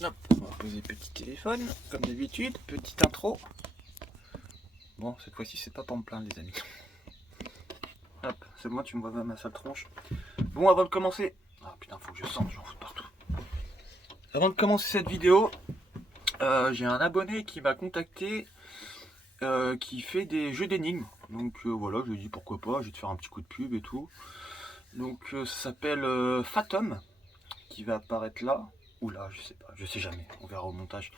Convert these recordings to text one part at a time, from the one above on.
Hop, on va poser petit téléphone, comme d'habitude, petite intro. Bon, cette fois-ci, c'est pas pour me plaindre, les amis. Hop, c'est moi, tu me vois ma sale tronche. Bon, avant de commencer... Ah putain, faut que je sente, j'en fous partout. Avant de commencer cette vidéo, j'ai un abonné qui m'a contacté, qui fait des jeux d'énigmes. Donc voilà, je lui ai dit pourquoi pas, je vais te faire un petit coup de pub et tout. Donc ça s'appelle Fathom, qui va apparaître là. Oula, je sais pas, je sais jamais, on verra au montage.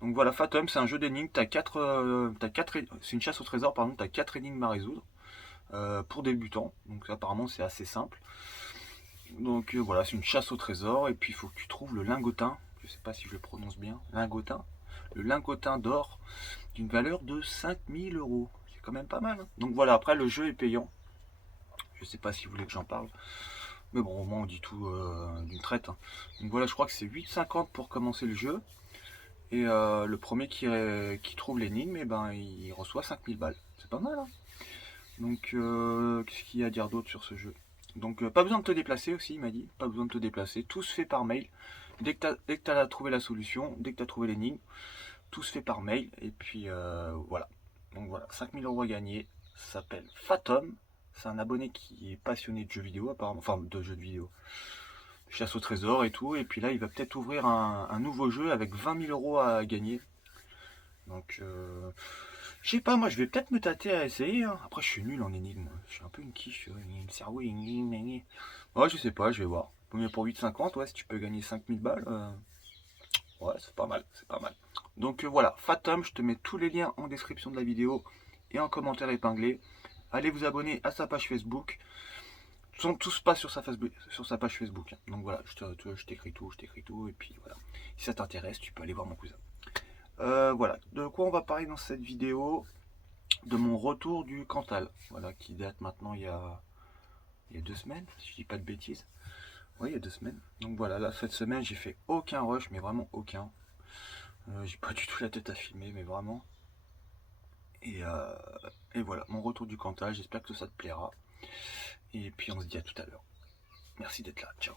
Donc voilà, Fathom, c'est un jeu d'énigmes, c'est une chasse au trésor, pardon, tu as 4 énigmes à résoudre pour débutants, donc apparemment c'est assez simple. Donc voilà, c'est une chasse au trésor, et puis il faut que tu trouves le lingotin, je sais pas si je le prononce bien, lingotin, le lingotin d'or d'une valeur de 5000 €, c'est quand même pas mal, hein. Donc voilà, après le jeu est payant, je sais pas si vous voulez que j'en parle. Mais bon, au moins on dit tout d'une traite, hein. Donc voilà, je crois que c'est 8,50 pour commencer le jeu. Et le premier qui trouve l'énigme, eh ben, il reçoit 5000 balles. C'est pas mal, hein. Donc qu'est-ce qu'il y a à dire d'autre sur ce jeu? Donc pas besoin de te déplacer aussi, il m'a dit. Pas besoin de te déplacer. Tout se fait par mail. Dès que tu as trouvé la solution, dès que tu as trouvé l'énigme, tout se fait par mail. Et puis voilà. Donc voilà, 5000 € à gagner. Ça s'appelle Fathom. C'est un abonné qui est passionné de jeux vidéo apparemment, enfin de jeux vidéo, chasse au trésor et tout, et puis là il va peut-être ouvrir un nouveau jeu avec 20 000 € à gagner. Donc je sais pas, moi je vais peut-être me tâter à essayer, hein. Après je suis nul en énigme, je suis un peu une quiche, le cerveau ouais, je sais pas, je vais voir. Mais pour 8,50, ouais, si tu peux gagner 5000 balles, ouais, c'est pas mal, c'est pas mal. Donc voilà, Fathom, je te mets tous les liens en description de la vidéo et en commentaire épinglé. Allez vous abonner à sa page Facebook. Tout se passe sur sa page Facebook. Donc voilà, je t'écris tout, et puis voilà. Si ça t'intéresse, tu peux aller voir mon cousin. Voilà, de quoi on va parler dans cette vidéo? De mon retour du Cantal. Voilà, qui date maintenant il y a 2 semaines, si je dis pas de bêtises. Oui, il y a 2 semaines. Donc voilà, là, cette semaine, j'ai fait aucun rush, mais vraiment aucun. J'ai pas du tout la tête à filmer, mais vraiment. Et voilà, mon retour du Cantal, j'espère que ça te plaira. Et puis on se dit à tout à l'heure. Merci d'être là, ciao.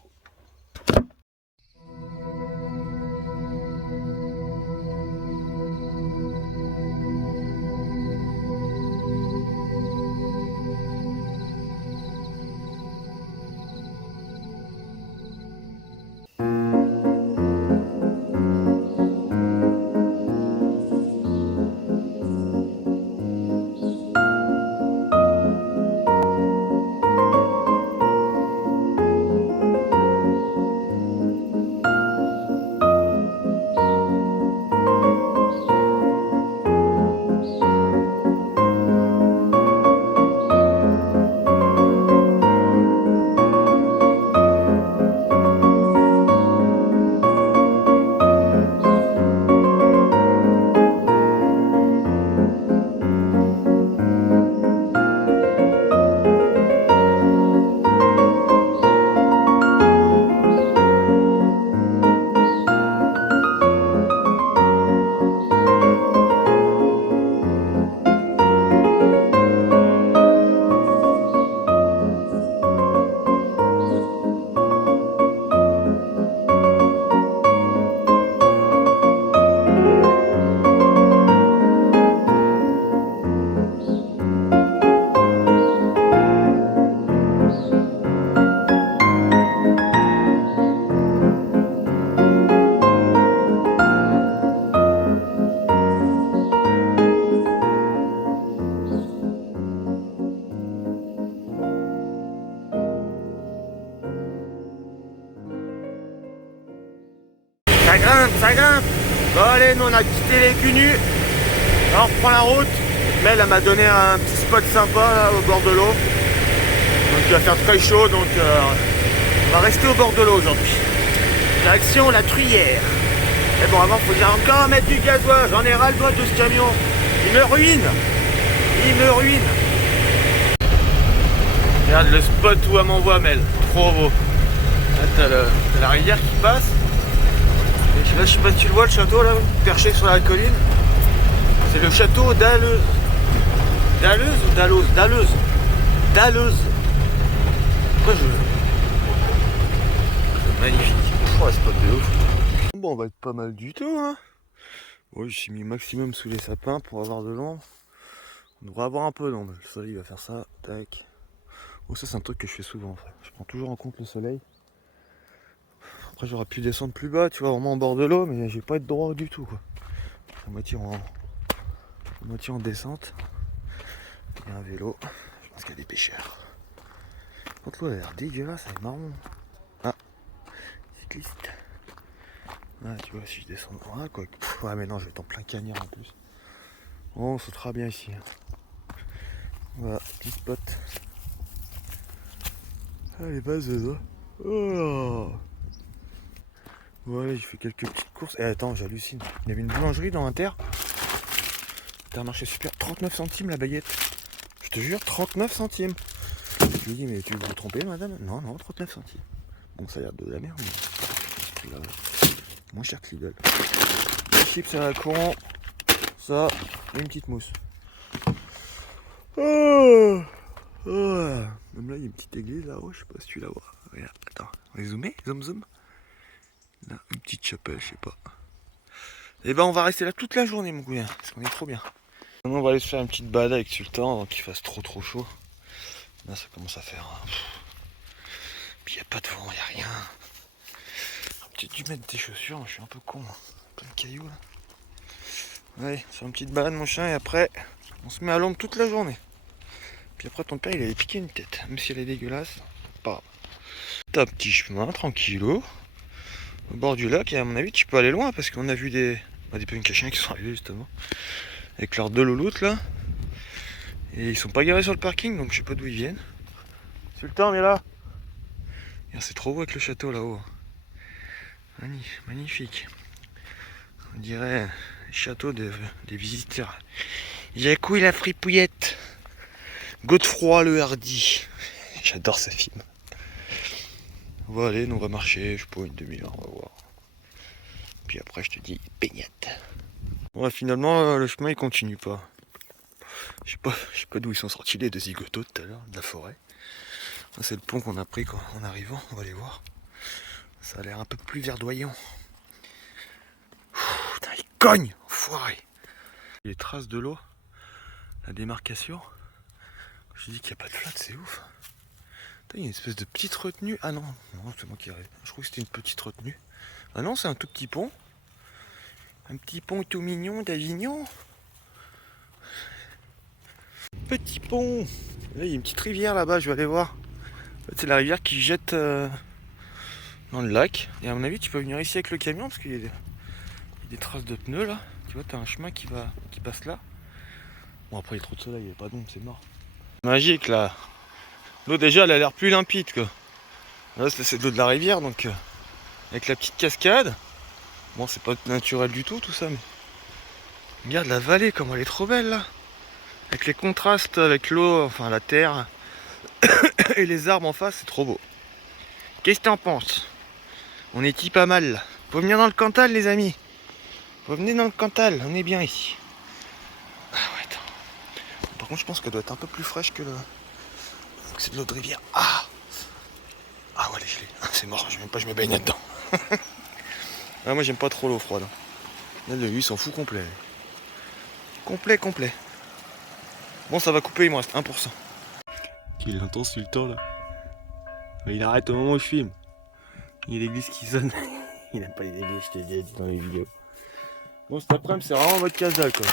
Ça grimpe. Bon allez, nous on a quitté les cul nus. Là, on reprend la route. Mel elle m'a donné un petit spot sympa là, au bord de l'eau. Donc il va faire très chaud, donc on va rester au bord de l'eau aujourd'hui. Direction la Truyère. Mais bon, avant faut dire encore mettre du gasoil. J'en ai ras le doigt de ce camion. Il me ruine. Il me ruine. Regarde le spot où elle m'envoie Mel. Trop beau. Là t'as la rivière qui passe. Là, je sais pas si tu le vois, le château là, perché sur la colline. C'est le château d'Alleuse. D'Alleuse ou d'Alleuse? D'Alleuse. D'Alleuse. Pourquoi je... C'est magnifique. Oh, c'est pas de ouf. bon, on va être pas mal du tout, hein. Ouais, je suis mis maximum sous les sapins pour avoir de l'ombre. On devrait avoir un peu d'ombre. Le soleil va faire ça, tac. Oh, ça c'est un truc que je fais souvent. Enfin. Je prends toujours en compte le soleil. Après j'aurais pu descendre plus bas, tu vois, vraiment en bord de l'eau, mais j'ai pas être droit du tout, quoi. À moitié en descente. Il y a un vélo. Je pense qu'il y a des pêcheurs. Contre l'eau elle a l'air dégueulasse, elle est marron. Ah, cycliste. Ah, tu vois, si je descends. Ah, quoi. Pff, ouais, mais non, je vais être en plein cagnard en plus. Oh, on sautera bien ici. Hein. Voilà, petit spot. Ah, les vaseuses, hein. Oh. Voilà, j'ai fait quelques petites courses. Et attends, j'hallucine. Il y avait une boulangerie dans Inter. Intermarché super. 39 centimes la baguette. Je te jure, 39 centimes. Je lui dis, mais tu vous trompez, madame? Non, non, 39 centimes. Bon, ça a l'air de la merde. Mais... Là, moins cher que Lidl. Les chips à la con. Ça, et une petite mousse. Oh, oh. Même là, il y a une petite église là-haut. Je sais pas si tu la vois. Regarde, attends, on va zoomer, zoom. Là, une petite chapelle, je sais pas. Et ben, on va rester là toute la journée, mon cousin. Parce qu'on est trop bien. Maintenant, on va aller se faire une petite balade avec Sultan avant qu'il fasse trop chaud. Là, ça commence à faire. Puis il n'y a pas de vent, il n'y a rien. Tu as dû mettre tes chaussures, moi je suis un peu con. Plein de cailloux là. Allez, sur une petite balade, mon chien, et après, on se met à l'ombre toute la journée. Puis après, ton père, il allait piquer une tête. Même si elle est dégueulasse, pas grave. T'as un petit chemin, tranquillou. Au bord du lac, et à mon avis, tu peux aller loin parce qu'on a vu des punks à chiens qui sont arrivés justement. Avec leurs deux louloutes là. Et ils sont pas garés sur le parking, donc je sais pas d'où ils viennent. Sultan, viens là. C'est trop beau avec le château là-haut. Magnifique. On dirait le château des visiteurs. Jacouille la fripouillette. Godefroy le hardi. J'adore ce film. On va aller, nous on va marcher, je sais pas, une demi-heure, on va voir. Puis après je te dis baignade. Ouais, finalement le chemin il continue pas. Je sais pas d'où ils sont sortis les deux zigotos tout à l'heure, de la forêt. C'est le pont qu'on a pris en arrivant, on va aller voir. Ça a l'air un peu plus verdoyant. Putain, il cogne, enfoiré. Les traces de l'eau, la démarcation. Je dis qu'il n'y a pas de flotte, c'est ouf. Putain, il y a une espèce de petite retenue. Ah non, c'est moi qui rêve. Je crois que c'était une petite retenue. Ah non, c'est un tout petit pont. Un petit pont tout mignon d'Avignon. Petit pont. Là, il y a une petite rivière là-bas, je vais aller voir. En fait, c'est la rivière qui jette dans le lac. Et à mon avis, tu peux venir ici avec le camion parce qu'il y a des traces de pneus là. Tu vois, t'as un chemin qui passe là. Bon, après, il y a trop de soleil, il n'y a pas d'ombre, c'est mort. Magique là. L'eau déjà, elle a l'air plus limpide quoi. Là, c'est de l'eau de la rivière donc avec la petite cascade. Bon, c'est pas naturel du tout ça, mais regarde la vallée comme elle est trop belle là. Avec les contrastes avec l'eau, enfin la terre et les arbres en face, c'est trop beau. Qu'est-ce que t'en penses? On est-y pas mal là. Faut venir dans le Cantal les amis. Faut venir dans le Cantal, on est bien ici. Ah ouais, attends. Par contre je pense qu'elle doit être un peu plus fraîche que le. C'est de l'eau de rivière. Ah ouais, elle est gelée. C'est mort, je me baigne là-dedans. Ah, moi j'aime pas trop l'eau froide. Là lui il s'en fout complet. Complet. Bon ça va couper, il me reste 1%. Il entend Sultan là. Il arrête au moment où je filme. Il y a l'église qui sonne. Il n'aime pas les églises, je t'ai dit dans les vidéos. Bon cet après-midi c'est vraiment votre casa quoi.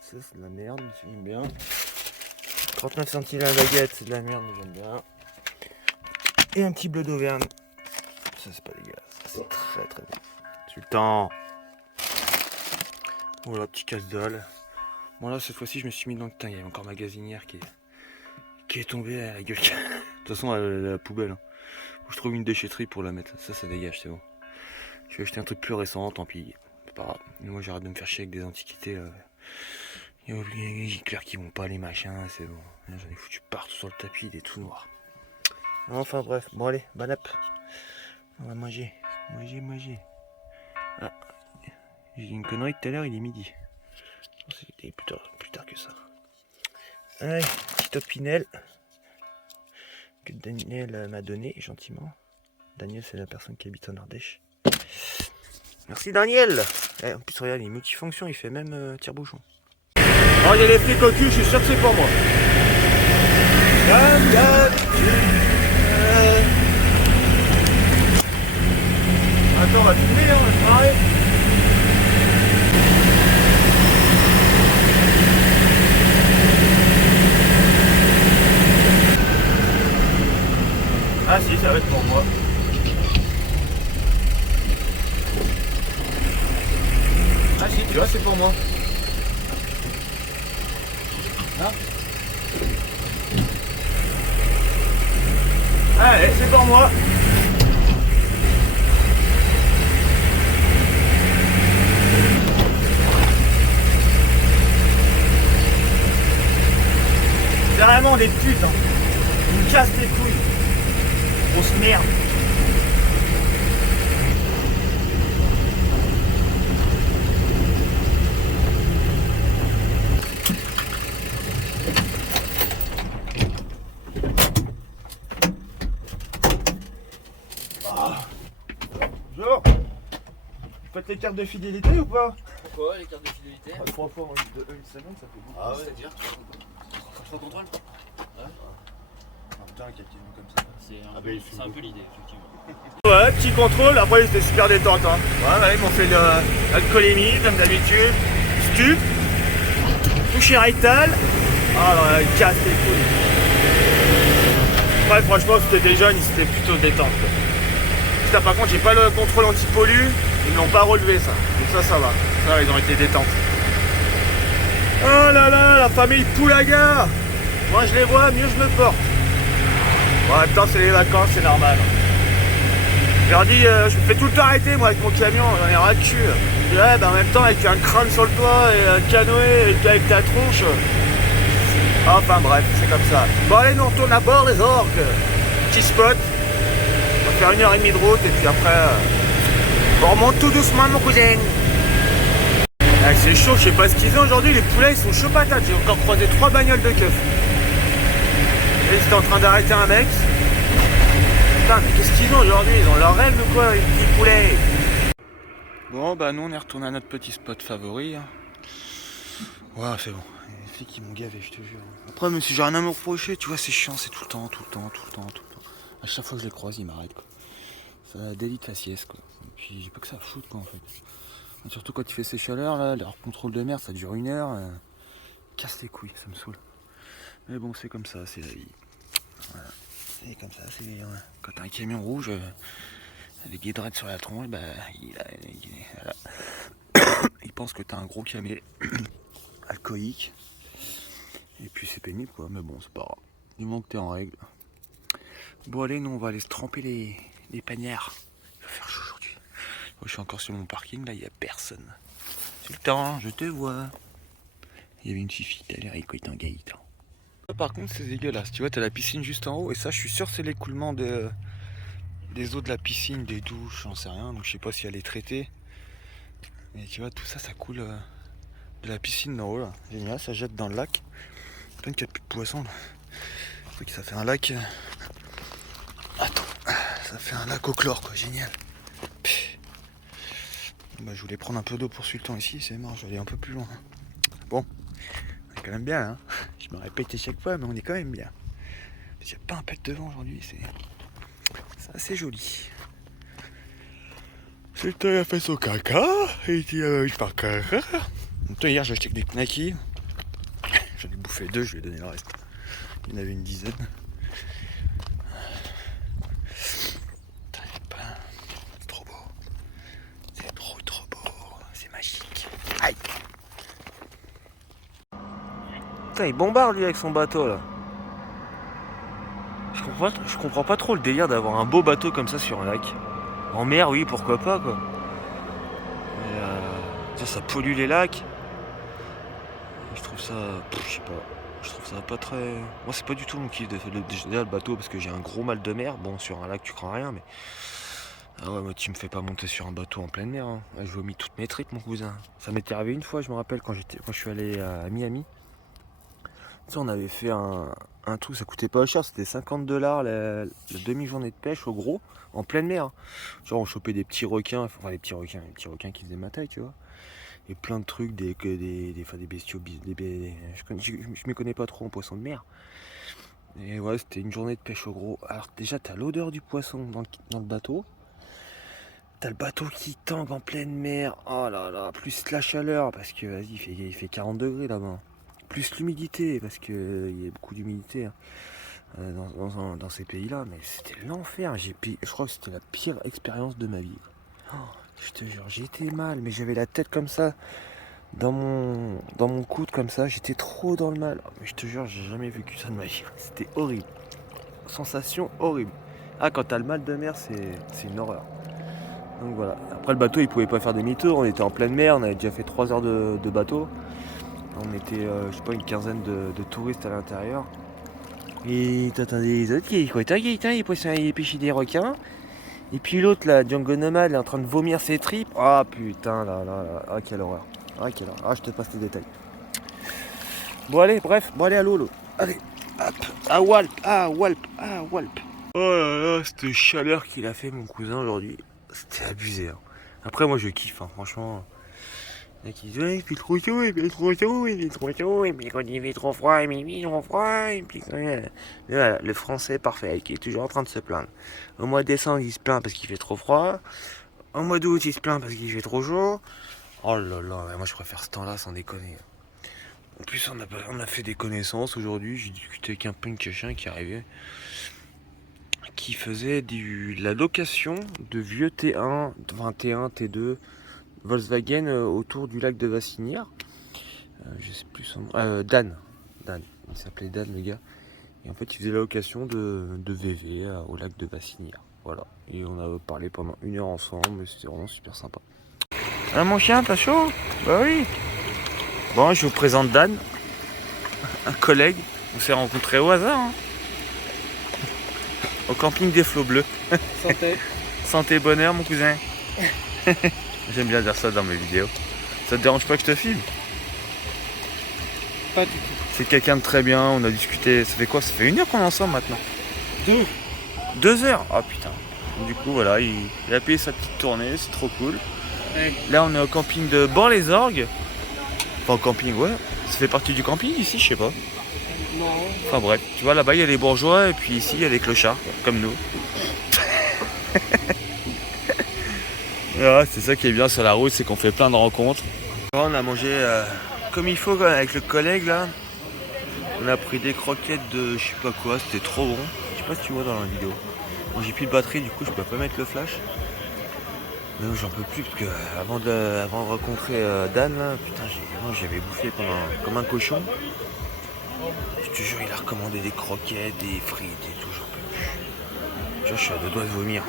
Ça c'est de la merde, mais j'aime bien. 39 centimes la baguette, c'est de la merde, mais j'aime bien. Et un petit bleu d'Auvergne. Ça c'est pas dégueulasse, c'est très bien. Sultan. Voilà, petit casse-dalle. Bon là cette fois-ci je me suis mis dans le teint, il y a encore ma gazinière qui est tombée à la gueule. De toute façon elle est à la poubelle. Hein. Faut que je trouve une déchetterie pour la mettre. Ça dégage, c'est bon. Je vais acheter un truc plus récent, tant pis. C'est pas grave. Mais moi j'arrête de me faire chier avec des antiquités. Il y a les gicleurs qui vont pas, les machins, c'est bon. J'en ai foutu partout sur le tapis, il est tout noir. Enfin bref, bon allez, bon app. On va manger. Manger. Ah, j'ai dit une connerie tout à l'heure, il est midi. C'était plus tard que ça. Allez, petit opinel que Daniel m'a donné gentiment. Daniel c'est la personne qui habite en Ardèche. Merci Daniel. En plus regarde, il est multifonction, il fait même tire-bouchon. Oh, il y a les flics au cul, je suis sûr que c'est pour moi. Comme d'habitude. Attends, on va filmer, on va se marrer. Ah si, ça va être pour moi. Ah si, tu vois, c'est pour moi. Hein? Allez, c'est pour moi. C'est vraiment des putes, hein. Ils me cassent les couilles. Grosse merde. Bonjour. Vous faites les cartes de fidélité ou pas? Pourquoi les cartes de fidélité? 3 fois en une semaine, ça fait beaucoup. Ah ouais, c'est-à-dire Sans contrôle? Ouais. Ah putain, quelqu'un comme ça. C'est un peu l'idée, effectivement. Ouais, petit contrôle, après c'était super détente. Hein. Voilà, ils m'ont fait l'alcoolémie, comme d'habitude. Stup, toucher rectal. Ah là, ils cassent les couilles. Ouais, franchement, c'était des jeunes, c'était plutôt détente. Putain, par contre, j'ai pas le contrôle anti-pollu, ils l'ont pas relevé ça. Donc ça va. Ça, ils ont été détentes. Oh là là, la famille Poulaga. Moi, je les vois, mieux je me porte. Bon, en même temps, c'est les vacances, c'est normal. Je leur dis, je me fais tout le temps arrêter moi avec mon camion, j'en ai ras le cul. Je dis, ouais, bah en même temps avec un crâne sur le toit et un canoë et puis avec ta tronche. Enfin bref, c'est comme ça. Bon allez, nous on retourne à bord les orques. Petit spot. On va faire 1h30 de route et puis après, on remonte tout doucement mon cousin. Ah, c'est chaud, je sais pas ce qu'ils ont aujourd'hui, les poulets ils sont chauds patates. J'ai encore croisé 3 bagnoles de keuf. Et ils étaient en train d'arrêter un mec. Putain, mais qu'est-ce qu'ils ont aujourd'hui? Ils ont leurs règles ou quoi, les petits poulets? Bon, bah nous on est retourné à notre petit spot favori. Ouais, c'est bon. Les flics ils m'ont gavé, je te jure. Après, même si j'ai rien à me reprocher, tu vois, c'est chiant, c'est tout le temps. À chaque fois que je les croise, ils m'arrêtent, quoi. Ça délie de faciès, quoi. Et puis j'ai pas que ça à foutre, quoi, en fait. Et surtout quand tu fais ces chaleurs, là, leur contrôle de merde, ça dure 1 heure. Casse les couilles, ça me saoule. Mais bon, c'est comme ça, c'est la vie. Voilà. C'est comme ça, c'est quand t'as un camion rouge avec des dreads sur la tronche, bah voilà. Il pense que t'as un gros camion alcoolique. Et puis c'est pénible quoi, mais bon c'est pas grave. Du moment que t'es en règle. Bon allez, nous on va aller se tremper les panières. Il va faire chaud aujourd'hui. Je suis encore sur mon parking, là il n'y a personne. C'est le temps, je te vois. Il y avait une fifille, t'as l'air écoute en gaïtan. Par contre c'est dégueulasse, tu vois t'as la piscine juste en haut et ça je suis sûr c'est l'écoulement des eaux de la piscine, des douches, j'en sais rien, donc je sais pas si elle est traitée. Mais tu vois tout ça ça coule de la piscine d'en haut là. Génial, ça jette dans le lac. Putain qu'il n'y a plus de poissons là. Je crois que ça fait un lac. Attends, ça fait un lac au chlore quoi, génial. Bah, je voulais prendre un peu d'eau pour Sultan ici, c'est mort, je vais aller un peu plus loin. Bon, on est quand même bien hein. Je me répète à chaque fois, mais on est quand même bien. Parce qu'il n'y a pas un pet de vent aujourd'hui, c'est assez joli. Sultan a fait son caca, et il dit je pars caca. Donc hier j'ai acheté que des knackis. J'en ai bouffé 2, je lui ai donné le reste. Il y en avait une dizaine. C'est trop beau. C'est trop beau. C'est magique. Aïe. Putain, il bombarde lui avec son bateau là. Je comprends pas trop le délire d'avoir un beau bateau comme ça sur un lac. En mer, oui, pourquoi pas quoi. Mais ça pollue les lacs. Je trouve ça. Je sais pas. Je trouve ça pas très. Moi, c'est pas du tout mon kiff de déjà le bateau parce que j'ai un gros mal de mer. Bon, sur un lac, tu crains rien, mais. Ah ouais, moi, tu me fais pas monter sur un bateau en pleine mer. Hein. Je vomis toutes mes tripes, mon cousin. Ça m'était arrivé une fois, je me rappelle, quand je suis allé à Miami. Ça, on avait fait un truc, ça coûtait pas cher, c'était 50 $ la demi-journée de pêche au gros, en pleine mer. Genre on chopait des petits requins, enfin les petits requins qui faisaient ma taille, tu vois. Et plein de trucs, des bestiaux, je m'y connais pas trop en poisson de mer. Et ouais, c'était une journée de pêche au gros. Alors déjà, t'as l'odeur du poisson dans le bateau. T'as le bateau qui tangue en pleine mer. Oh là là, plus la chaleur, parce que vas-y, il fait 40 degrés là-bas. Plus l'humidité, parce qu'il y a beaucoup d'humidité dans ces pays-là. Mais c'était l'enfer. Je crois que c'était la pire expérience de ma vie. Oh, je te jure, j'étais mal, mais j'avais la tête comme ça, dans mon coude comme ça. J'étais trop dans le mal. Mais je te jure, j'ai jamais vécu ça de ma vie. C'était horrible. Sensation horrible. Ah, quand t'as le mal de mer, c'est une horreur. Donc voilà. Après le bateau il pouvait pas faire demi-tour, on était en pleine mer, on avait déjà fait 3 heures de bateau. On était je sais pas une quinzaine de touristes à l'intérieur. Et t'entendais les autres qui ils pêchaient des requins. Et puis l'autre là, Django Nomad, il est en train de vomir ses tripes. Ah putain là, ah quelle horreur. Ah quelle horreur. Ah je te passe les détails. Bon allez, bref, à l'eau. Allez, hop, à Walp. Oh là là, cette chaleur qu'il a fait mon cousin aujourd'hui. C'était abusé. Hein. Après, moi je kiffe, hein, franchement. Il y en a qui disent ouais, il fait trop chaud, et puis quand il fait trop froid, et puis voilà, le français parfait, qui est toujours en train de se plaindre. Au mois de décembre, il se plaint parce qu'il fait trop froid. Au mois d'août, il se plaint parce qu'il fait trop chaud. Oh là là, moi je préfère ce temps-là sans déconner. En plus, on a fait des connaissances aujourd'hui. J'ai discuté avec un punk chien qui arrivait, qui faisait de la location de vieux T1, enfin T1, T2, Volkswagen autour du lac de Vassinière. Je sais plus son nom. Dan. Il s'appelait Dan le gars. Et en fait il faisait la location de VV au lac de Vassinière. Voilà. Et on a parlé pendant 1 heure ensemble. C'était vraiment super sympa. Ah mon chien, t'as chaud? Bah oui. Bon, je vous présente Dan. Un collègue. On s'est rencontrés au hasard. Hein. Au camping des Flots Bleus. Santé. Santé, bonheur, mon cousin. J'aime bien dire ça dans mes vidéos. Ça te dérange pas que je te filme? Pas du tout. C'est quelqu'un de très bien, on a discuté. Ça fait quoi? Ça fait 1 heure qu'on est ensemble maintenant. 2 heures? Ah putain. Du coup, voilà, il a payé sa petite tournée, c'est trop cool. Ouais. Là, on est au camping de Ban-les-Orgues. Enfin, au camping, ouais. Ça fait partie du camping ici, je sais pas. Non. Enfin bref, tu vois là-bas il y a les bourgeois et puis ici il y a les clochards, comme nous. Voilà, c'est ça qui est bien sur la route, c'est qu'on fait plein de rencontres. On a mangé comme il faut avec le collègue là. On a pris des croquettes de je sais pas quoi, c'était trop bon. Je sais pas si tu vois dans la vidéo. Bon, j'ai plus de batterie, du coup je peux pas mettre le flash. Mais j'en peux plus parce que avant de rencontrer Dan là, putain j'avais bouffé comme un cochon. Je te jure, il a recommandé des croquettes, des frites et tout, j'en peux plus. Tu vois, je suis à 2 doigts de vomir.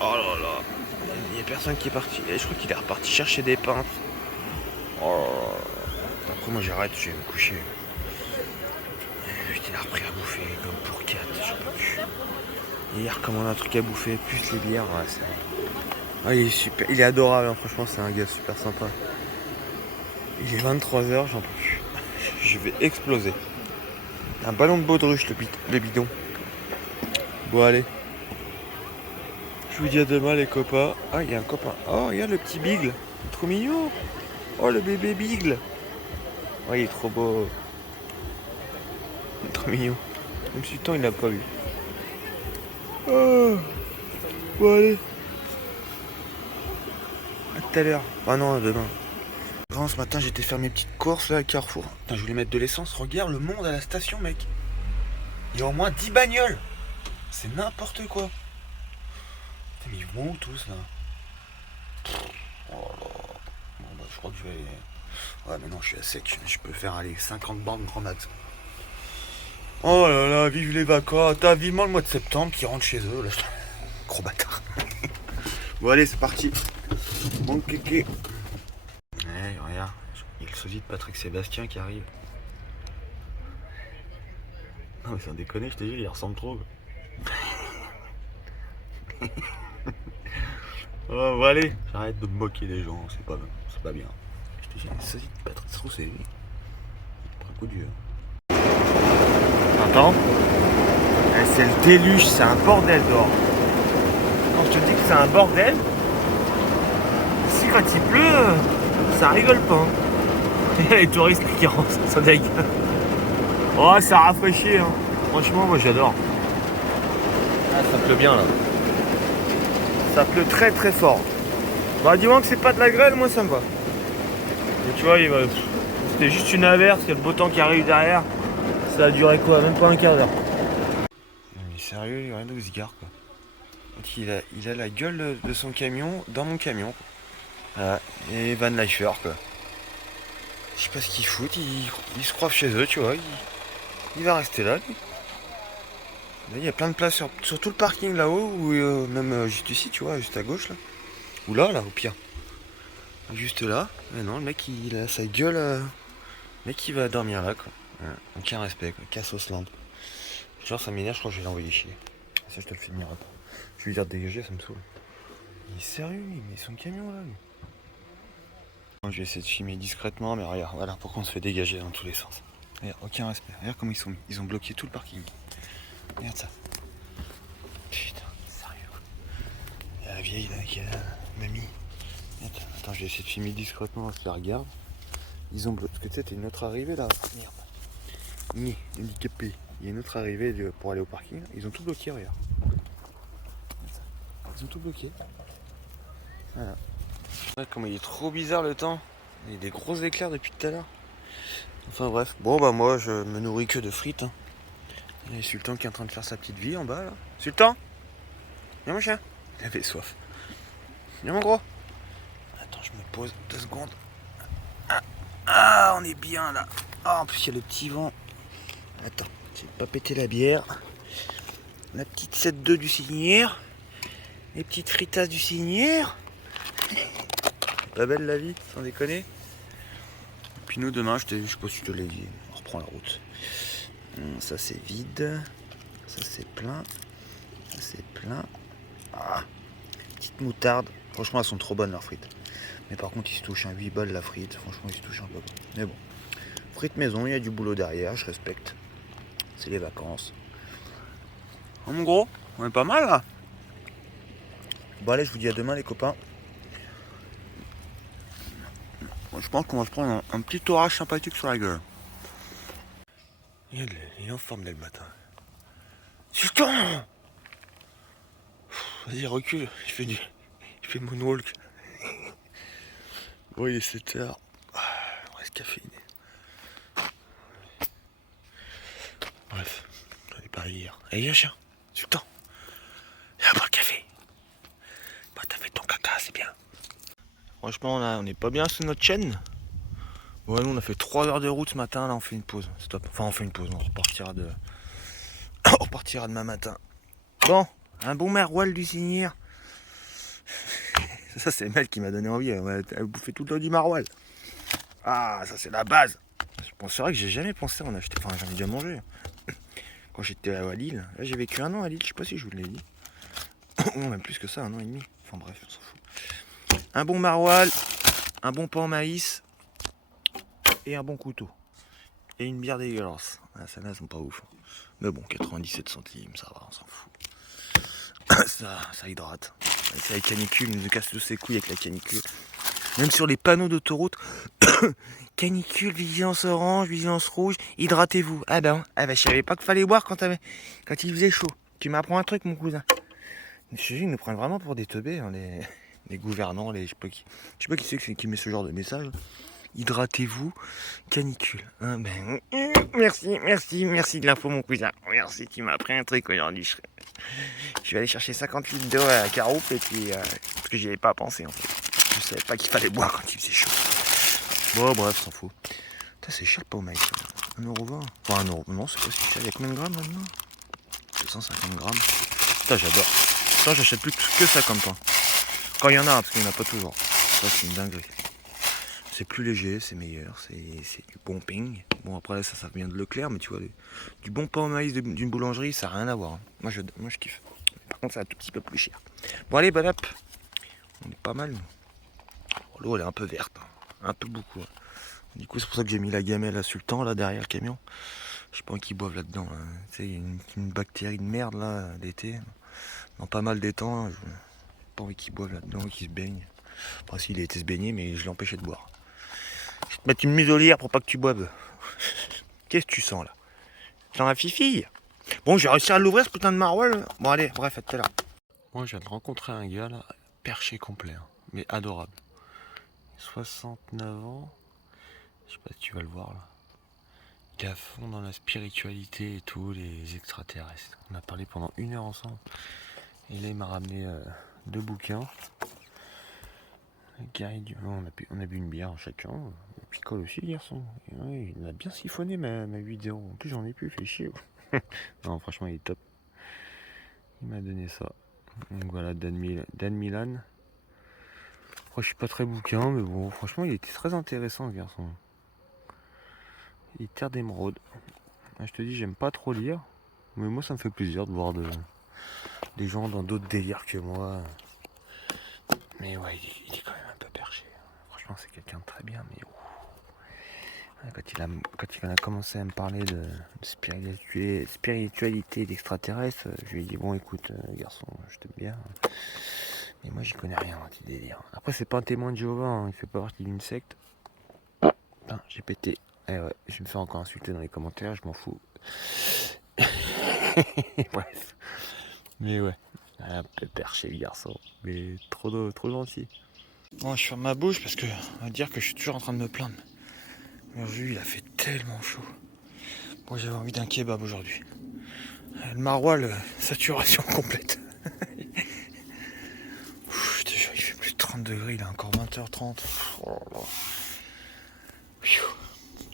Oh là là, il n'y a personne qui est parti. Et je crois qu'il est reparti chercher des pintes. Oh là là. Après, moi j'arrête, je vais me coucher. Putain, il a repris à bouffer comme pour 4, j'en peux plus. Et il a recommandé un truc à bouffer, plus les bières. Ouais, c'est... il est super, il est adorable, hein. Franchement, c'est un gars super sympa. Il est 23h, j'en peux plus. Je vais exploser. Un ballon de baudruche le bidon. Bon allez. Je vous dis à demain les copains. Ah il y a un copain. Oh regarde le petit Bigle. Trop mignon. Oh le bébé Bigle. Oh il est trop beau. Il est trop mignon. Même si le temps il l'a pas vu. Oh. Bon allez. À tout à l'heure. Ah non à demain. Ce matin j'étais faire mes petites courses là à Carrefour. Putain, je voulais mettre de l'essence. Regarde le monde à la station mec. Il y a au moins 10 bagnoles. C'est n'importe quoi. Putain, mais ils vont où tous là? Oh là là. Bon bah je crois que je vais aller. Ouais mais non je suis à sec. Je peux faire aller 50 bandes grand max. Oh là là, vive les vacances. T'as vivement le mois de septembre qui rentre chez eux là. Gros bâtard. Bon allez c'est parti. Mon kéké. Ouais, regarde, il y a le sosie de Patrick Sébastien qui arrive. Non mais sans déconner, je te dis, il ressemble trop. Oh, bon allez, j'arrête de me moquer des gens, c'est pas bien. Je te dis, le sosie de Patrick, c'est lui. Après coup dur. T'entends? C'est le déluge, c'est un bordel dehors. Quand je te dis que c'est un bordel, ici quand il pleut, ça rigole pas. Il y a les touristes qui rentrent, ça dégue. Oh, ça rafraîchit, hein. Franchement, moi j'adore. Ah, ça pleut bien là. Ça pleut très très fort. Bah, dis-moi que c'est pas de la grêle, moi ça me va. Et tu vois, c'était juste une averse, il y a le beau temps qui arrive derrière. Ça a duré quoi? Même pas un quart d'heure. Mais sérieux, il y a rien de se gare quoi. Donc, il a la gueule de son camion dans mon camion. Voilà. Et Van Lifer quoi. Je sais pas ce qu'ils foutent, ils se croient chez eux, tu vois. Il va rester là. Là, il y a plein de places sur tout le parking là-haut, ou même juste ici, tu vois, juste à gauche là. Ou là, au pire. Juste là. Mais non, le mec il a sa gueule. Le mec il va dormir là quoi. Ouais, aucun respect quoi. Casse au slant. Genre ça m'énerve, je crois que je vais l'envoyer chier. Ça je te le fais venir après. Je vais lui dire de dégager, ça me saoule. Il est sérieux, il met son camion là. Je vais essayer de filmer discrètement, mais regarde, voilà pourquoi on se fait dégager dans tous les sens. Regarde, aucun respect. Regarde comment ils sont mis. Ils ont bloqué tout le parking. Regarde ça. Putain, sérieux. Il y a la vieille là qui est là, mamie. Attends, je vais essayer de filmer discrètement, je la regarde. Ils ont bloqué. Parce que tu sais, t'as une autre arrivée là. Merde. Ni, handicapé. Il y a une autre arrivée pour aller au parking. Ils ont tout bloqué, regarde. Ils ont tout bloqué. Voilà. Regarde comment il est trop bizarre le temps. Il y a des gros éclairs depuis tout à l'heure. Enfin bref. Bon bah moi je me nourris que de frites. Hein. Il y a Sultan qui est en train de faire sa petite vie en bas là. Sultan, viens mon chien. Il avait soif. Viens mon gros. Attends, je me pose 2 secondes. Ah, on est bien là. Ah, en plus il y a le petit vent. Attends, j'ai pas pété la bière. La petite 7-2 du Seigneur. Les petites fritas du Seigneur. Pas belle la vie, sans déconner. Et puis nous demain, je sais pas si je te l'ai dit, on reprend la route. Ça c'est vide. Ça c'est plein. Ça c'est plein. Ah, petite moutarde. Franchement elles sont trop bonnes leurs frites. Mais par contre ils se touchent un 8 balles la frite. Franchement ils se touchent un peu. Mais bon. Frites maison, il y a du boulot derrière, je respecte. C'est les vacances. Oh mon gros, on est pas mal là. Bon allez, je vous dis à demain les copains. Bon, je pense qu'on va se prendre un petit orage sympathique sur la gueule. Il est en forme dès le matin. Sultan! Vas-y recule, il fait moonwalk. Bon il est 7h. On reste caféiné. Bref, j'en ai parlé hier. Allez viens chien, Sultan. Viens boire le café. Bah t'as fait ton caca, c'est bien. Franchement on est pas bien sur notre chaîne. Ouais nous on a fait 3 heures de route ce matin, là on fait une pause. Stop. Enfin on fait une pause, on repartira demain matin. Bon, un bon maroilles du Seigneur. Ça c'est Mel qui m'a donné envie, elle va bouffer tout le temps du maroilles. Ah ça c'est la base. C'est vrai que j'ai jamais pensé à en acheter, enfin j'en ai déjà mangé. Quand j'étais à Lille, là j'ai vécu 1 an à Lille, je sais pas si je vous l'ai dit. Non même plus que ça, 1 an et demi. Enfin bref, on s'en fout. Un bon maroilles, un bon pain en maïs et un bon couteau. Et une bière dégueulasse. Ah, celles-là, elles sont pas ouf. Mais bon, 97 centimes, ça va, on s'en fout. Ça hydrate. C'est la canicule, il nous casse tous ses couilles avec la canicule. Même sur les panneaux d'autoroute, canicule, vigilance orange, vigilance rouge, hydratez-vous. Ah ben, je savais pas qu'il fallait boire quand il faisait chaud. Tu m'apprends un truc, mon cousin. Je te dis, ils nous prennent vraiment pour des teubés, hein, les gouvernants, je sais pas qui c'est qui met ce genre de message. Hydratez-vous, canicule. Hein, ben, merci de l'info mon cousin. Merci, tu m'as appris un truc aujourd'hui. Je vais aller chercher 50 litres d'eau à Caroupe et puis parce que j'y avais pas pensé en fait. Je savais pas qu'il fallait boire quand il faisait chaud. Bon bref, s'en fout. Putain, c'est cher le pain au maïs. 1,20€. Enfin 1€. Non, c'est pas si cher. Il y a combien de grammes maintenant 250 grammes. Putain, j'adore. Putain, j'achète plus que ça comme pain. Quand il y en a, parce qu'il n'y en a pas toujours. Ça, c'est une dinguerie. C'est plus léger, c'est meilleur, c'est du bon ping. Bon après ça vient de Leclerc, mais tu vois, du bon pain au maïs d'une boulangerie, ça n'a rien à voir. Hein. Moi je kiffe. Par contre c'est un tout petit peu plus cher. Bon allez, bon app. On est pas mal. Oh, l'eau elle est un peu verte, hein. Un peu beaucoup. Hein. Du coup c'est pour ça que j'ai mis la gamelle à Sultan là derrière le camion. J'ai pas envie qu'ils boivent là-dedans. Là. Tu sais, il y a une bactérie de merde là, l'été. Dans pas mal des temps, j'ai pas envie qu'ils boivent là-dedans, qu'ils se baignent. Enfin, si, il a été se baigner, mais je l'ai empêché de boire. Je vais te mettre une muselière pour pas que tu boives. Qu'est-ce que tu sens là? Tu sens la fifille? Bon, j'ai réussi à l'ouvrir ce putain de maroilles. Bon, allez, bref, à tout à l'heure. Moi, je viens de rencontrer un gars là, perché complet, hein, mais adorable. 69 ans. Je sais pas si tu vas le voir là. Il est à fond dans la spiritualité et tout, les extraterrestres. On a parlé pendant 1 heure ensemble. Et là, il m'a ramené 2 bouquins. On a bu une bière chacun. Il picole aussi, le garçon. Et ouais, il a bien siphonné ma vidéo. En plus, j'en ai plus, fait chier. Non, franchement, il est top. Il m'a donné ça. Donc voilà, Dan Milan. Moi, je suis pas très bouquin, mais bon, franchement, il était très intéressant, le garçon. Il est terre d'émeraude. Je te dis, j'aime pas trop lire. Mais moi, ça me fait plaisir de voir des gens dans d'autres délires que moi. Mais ouais, il est quand même un peu perché. Franchement, c'est quelqu'un de très bien, mais quand il a commencé à me parler de spiritualité d'extraterrestres, je lui ai dit, bon écoute, garçon, je t'aime bien. Mais moi, j'y connais rien dans tes délires. Après, c'est pas un témoin de Jéhovah, hein, il fait pas partie d'une secte. Putain, j'ai pété. Eh ouais, je vais me faire encore insulter dans les commentaires, je m'en fous. Bref. Mais ouais, un peu perché le garçon, mais trop gentil. Bon, je ferme ma bouche parce que on va dire que je suis toujours en train de me plaindre. Mais aujourd'hui, il a fait tellement chaud. Moi, j'avais envie d'un kebab aujourd'hui. Le maroilles, saturation complète. Ouf, je te jure, il fait plus de 30 degrés, il est encore 20h30. Oh là.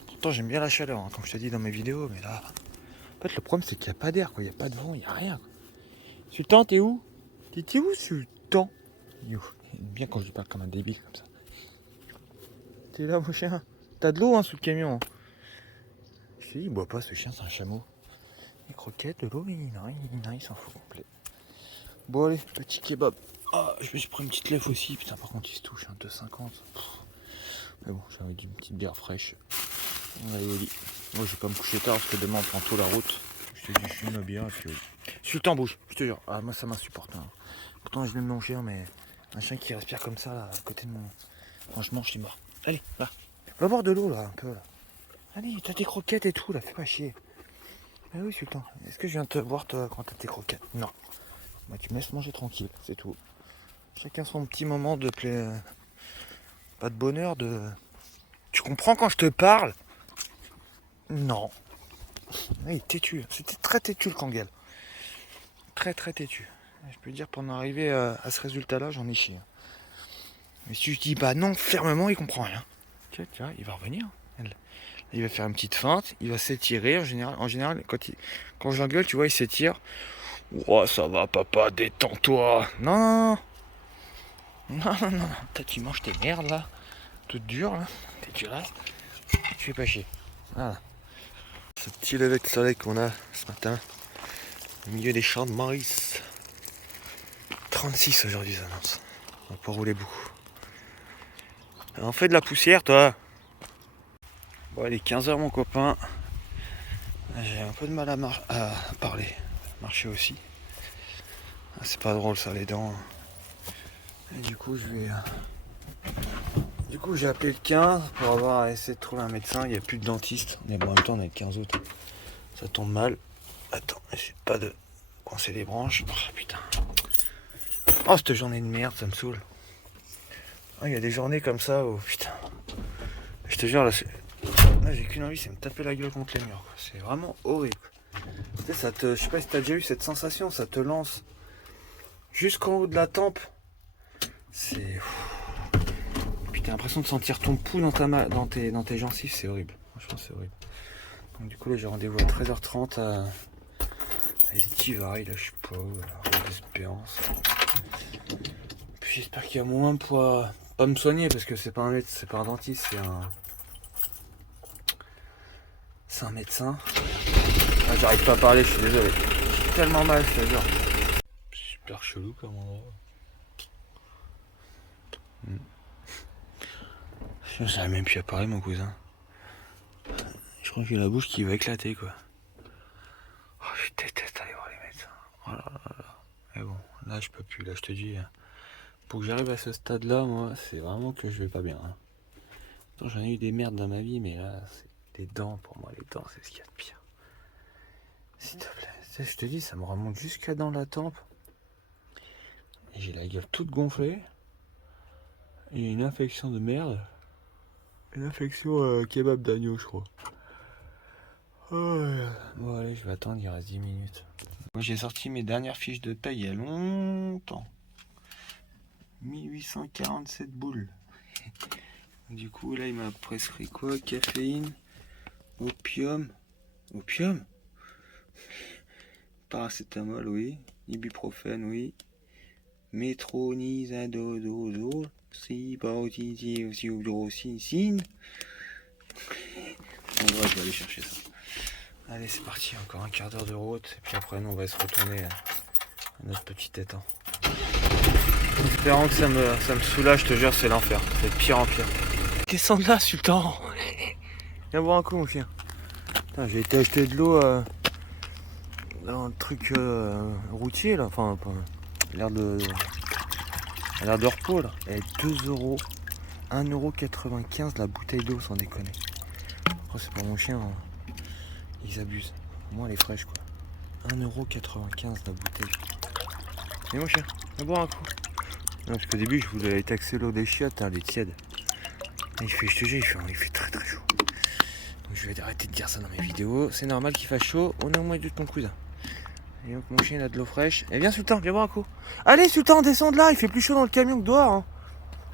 Pourtant, j'aime bien la chaleur, hein, comme je t'ai dit dans mes vidéos, mais là... En fait, le problème, c'est qu'il n'y a pas d'air, quoi. Il n'y a pas de vent, il n'y a rien. Quoi. Sultan, t'es où? T'es où, Sultan? Il aime bien quand je lui parle comme un débile, comme ça. T'es là, mon chien? T'as de l'eau, hein, sous le camion. Je te dis, il boit pas, ce chien, c'est un chameau. Les croquettes, de l'eau, il s'en fout complet. Bon, allez, petit kebab. Ah, je me suis pris une petite lèvre aussi. Putain, par contre, il se touche, hein, 2,50. Mais bon, j'ai envie d'une petite bière fraîche. Allez, au lit. Moi, je vais pas me coucher tard parce que demain, on prend tôt la route. Je te dis, je suis une bière et puis... Sultan, bouge, je te jure. Ah, moi, ça m'insupporte. Hein. Pourtant, je l'aime mon chien, mais un chien qui respire comme ça, là, à côté de moi. Franchement, je suis mort. Allez, va. Va boire de l'eau, là, un peu, là. Allez, t'as tes croquettes et tout, là, fais pas chier. Ah oui, Sultan. Est-ce que je viens de te voir, toi, quand t'as tes croquettes? Non. Bah, tu me laisses manger tranquille, c'est tout. Chacun son petit moment de plaisir. Pas de bonheur, de... Tu comprends quand je te parle? Non. Ah, il est têtu. C'était très têtu, le Kangel. Très têtu. Je peux dire, pour en arriver à ce résultat-là, j'en ai chié. Mais si je dis bah non fermement, il comprend rien. Tu vois, il va revenir. Il va faire une petite feinte, il va s'étirer en général quand je l'engueule, tu vois, il s'étire. Oh, ça va papa, détends-toi. Non. Toi, tu manges tes merdes là, toutes dures là, tu restes. Tu fais pas chier. Voilà. Ce petit lever de soleil qu'on a ce matin, au milieu des champs de maïs. 36 aujourd'hui, ça annonce. On va pas rouler beaucoup. On fait de la poussière, toi. Bon, il est 15h, mon copain. J'ai un peu de mal à parler. Marcher aussi. C'est pas drôle, ça, les dents. Et du coup, j'ai appelé le 15 pour avoir essayé de trouver un médecin. Il n'y a plus de dentiste. Mais bon, en même temps, on est le 15 août. Ça tombe mal. Attends, j'essaie pas de coincer les branches. Oh putain. Oh, cette journée de merde, ça me saoule. Il y a des journées comme ça où putain. Je te jure, là, j'ai qu'une envie, c'est me taper la gueule contre les murs. Quoi. C'est vraiment horrible. Tu sais, je sais pas si t'as déjà eu cette sensation, ça te lance jusqu'en haut de la tempe. C'est. Puis t'as l'impression de sentir ton pouls dans tes gencives, c'est horrible. Franchement, c'est horrible. Donc, du coup, là, j'ai rendez-vous à 13h30 à Estivaille, là, je sais pas où, à l'Espérance. Puis j'espère qu'il y a moins pour pas me soigner parce que c'est pas un dentiste, c'est un médecin. Ah, j'arrive pas à parler, je suis désolé. J'ai tellement mal, je te jure. Super chelou comme endroit. Je savais même plus à parler, mon cousin. Je crois qu'il a la bouche qui va éclater, quoi. Là je peux plus, là je te dis, pour que j'arrive à ce stade là, moi c'est vraiment que je vais pas bien. Hein. Pourtant, j'en ai eu des merdes dans ma vie, mais là c'est les dents pour moi, les dents c'est ce qu'il y a de pire. S'il te plaît, ça, je te dis, ça me remonte jusqu'à dans la tempe. Et j'ai la gueule toute gonflée. Et une infection de merde. Une infection kebab d'agneau je crois. Oh là là. Bon allez, je vais attendre, il reste 10 minutes. Moi j'ai sorti mes dernières fiches de paye il y a longtemps. 1847 boules. Du coup là il m'a prescrit quoi? Caféine, opium. Opium? Paracétamol oui. Ibuprofène oui. Métronidazole, cibarotidioxycine. Bon ouais, je vais aller chercher ça. Allez c'est parti, encore un quart d'heure de route. Et puis après nous on va se retourner à notre petit étang. Espérant que ça me soulage, je te jure, c'est l'enfer. C'est de pire en pire. Descends de là, Sultan. Viens boire un coup, mon chien. Putain, j'ai été acheter de l'eau dans le truc routier, là. Enfin, l'air de repos, là. Elle est 2 €. 1,95 € la bouteille d'eau, sans déconner. Oh, c'est pour mon chien. Hein. Ils abusent. Moi, elle est fraîche, quoi. 1,95 € la bouteille. Et mon chien, viens boire un coup. Non, parce qu'au début, je voulais taxer l'eau des chiottes, hein, elle est tiède. Il fait, je te jure, il fait très très chaud. Donc je vais arrêter de dire ça dans mes vidéos. C'est normal qu'il fasse chaud, on est au mois d'août, mon cousin. Et donc mon chien il a de l'eau fraîche. Eh viens Sultan, viens boire un coup. Allez Sultan, descends de là, il fait plus chaud dans le camion que dehors. Hein.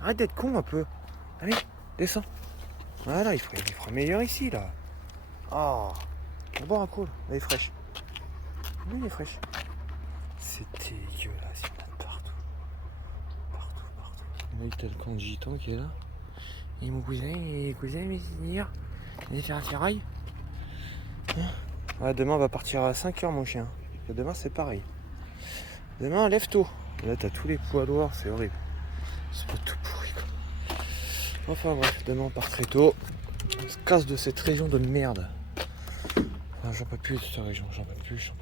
Arrête d'être con un peu. Allez, descends. Voilà, il fera meilleur ici là. Oh, viens boire un coup, là. Elle est fraîche. Oui, elle est fraîche. C'est dégueulasse, il y en a partout. Partout. Là, il y a le camp de gitan qui est là. Et mon cousin, il est faire un ferraille. Ouais, demain on va partir à 5 h mon chien. Et demain c'est pareil. Demain lève tôt. Là t'as tous les poids lourds, c'est horrible. C'est pas tout pourri quoi. Enfin bref, demain on part très tôt. On se casse de cette région de merde. Enfin, j'en peux plus de cette région, j'en peux plus. J'en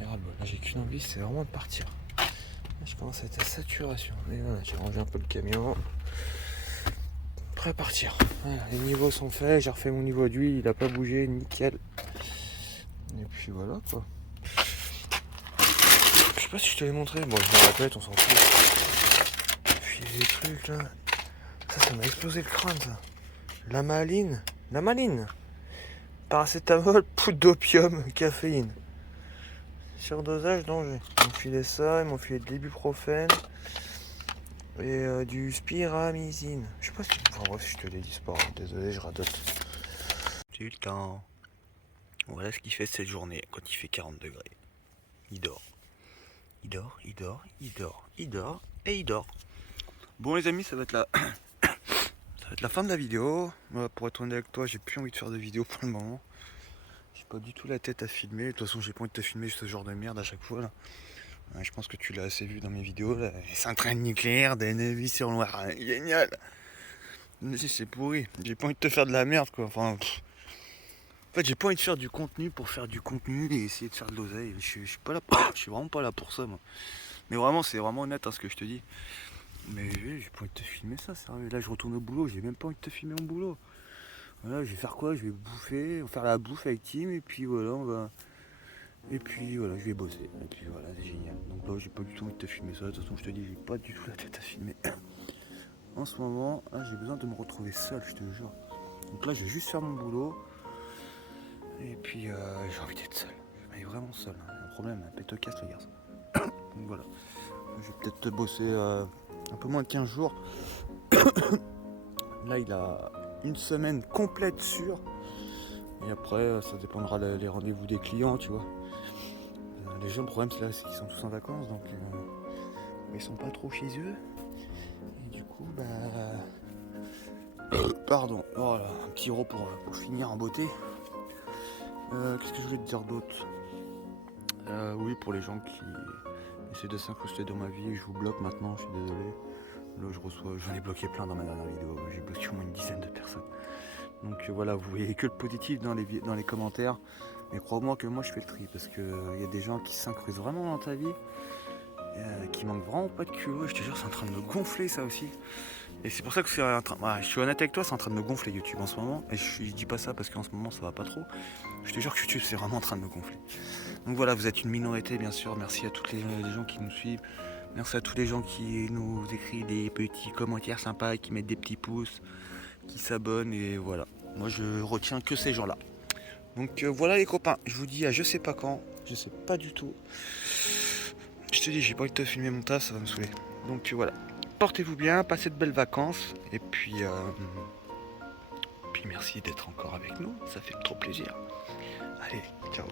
ai ras-le-bol. Là j'ai qu'une envie, c'est vraiment de partir. Là, je commence à être à saturation. Et voilà, j'ai rangé un peu le camion. Prêt à partir. Voilà, les niveaux sont faits, j'ai refait mon niveau d'huile, il a pas bougé, nickel. Et puis voilà quoi. Je sais pas si je te l'ai montré, bon je me répète, on s'en fout. Puis il y a des trucs là. Ça m'a explosé le crâne ça. La maline. Paracétamol, poudre d'opium, caféine. Surdosage, danger. Ils m'ont filé ça, ils m'ont filé de l'ibuprofène. Et du spiramycine. Je sais pas si... Enfin bref, je te l'ai dit, c'est pas grave. Désolé, je radote. J'ai eu le temps. Voilà ce qu'il fait cette journée quand il fait 40 degrés. Il dort. Il dort. Bon les amis, ça va être la fin de la vidéo. Moi, pour être honnête avec toi, j'ai plus envie de faire de vidéo pour le moment. J'ai pas du tout la tête à filmer. De toute façon, j'ai pas envie de te filmer ce genre de merde à chaque fois là. Je pense que tu l'as assez vu dans mes vidéos là. Les centrales nucléaires, des navis sur Loire, génial. Mais si c'est pourri, j'ai pas envie de te faire de la merde quoi. Enfin, en fait, j'ai pas envie de faire du contenu pour faire du contenu et essayer de faire de l'oseille. Je suis pas là, je suis vraiment pas là pour ça moi. Mais vraiment, c'est vraiment honnête hein, ce que je te dis. Mais j'ai pas envie de te filmer ça, sérieux. Là, je retourne au boulot, j'ai même pas envie de te filmer mon boulot. Voilà, je vais faire quoi? Je vais bouffer, on va faire la bouffe avec Tim et puis voilà, on va. Et puis voilà, je vais bosser. Et puis voilà, c'est génial. Donc là, j'ai pas du tout envie de te filmer ça. De toute façon, je te dis, j'ai pas du tout la tête à filmer. En ce moment, là, j'ai besoin de me retrouver seul, je te jure. Donc là, je vais juste faire mon boulot. Et puis, j'ai envie d'être seul. Mais vraiment seul. Hein. Un problème, un pète casse, les garçons. Donc voilà. Je vais peut-être te bosser un peu moins de 15 jours. Là, il a une semaine complète sûre. Et après, ça dépendra des rendez-vous des clients, tu vois. Les gens, le problème, c'est là, c'est qu'ils sont tous en vacances, donc ils sont pas trop chez eux. Et du coup, pardon, voilà, un petit euro pour finir en beauté. Qu'est-ce que je voulais te dire d'autre? Oui, pour les gens qui essaient de s'incruster dans ma vie, je vous bloque maintenant, je suis désolé. Là, j'en ai bloqué plein dans ma dernière vidéo, j'ai bloqué au moins une dizaine de personnes. Donc voilà, vous voyez que le positif dans les commentaires. Mais crois-moi que moi je fais le tri parce qu'il y a des gens qui s'incrustent vraiment dans ta vie, qui manquent vraiment pas de culot. Et je te jure, c'est en train de me gonfler ça aussi. Et c'est pour ça que c'est en train. Voilà, je suis honnête avec toi, c'est en train de me gonfler YouTube en ce moment. Et je dis pas ça parce qu'en ce moment ça va pas trop. Je te jure que YouTube c'est vraiment en train de me gonfler. Donc voilà, vous êtes une minorité bien sûr. Merci à tous les gens qui nous suivent. Merci à tous les gens qui nous écrivent des petits commentaires sympas, qui mettent des petits pouces, qui s'abonnent. Et voilà, moi je retiens que ces gens-là. Donc voilà les copains, je vous dis à je sais pas quand, je sais pas du tout. Je te dis, j'ai pas envie de te filmer mon tas, ça va me saouler. Donc voilà, portez-vous bien, passez de belles vacances, et puis merci d'être encore avec nous, ça fait trop plaisir. Allez, ciao.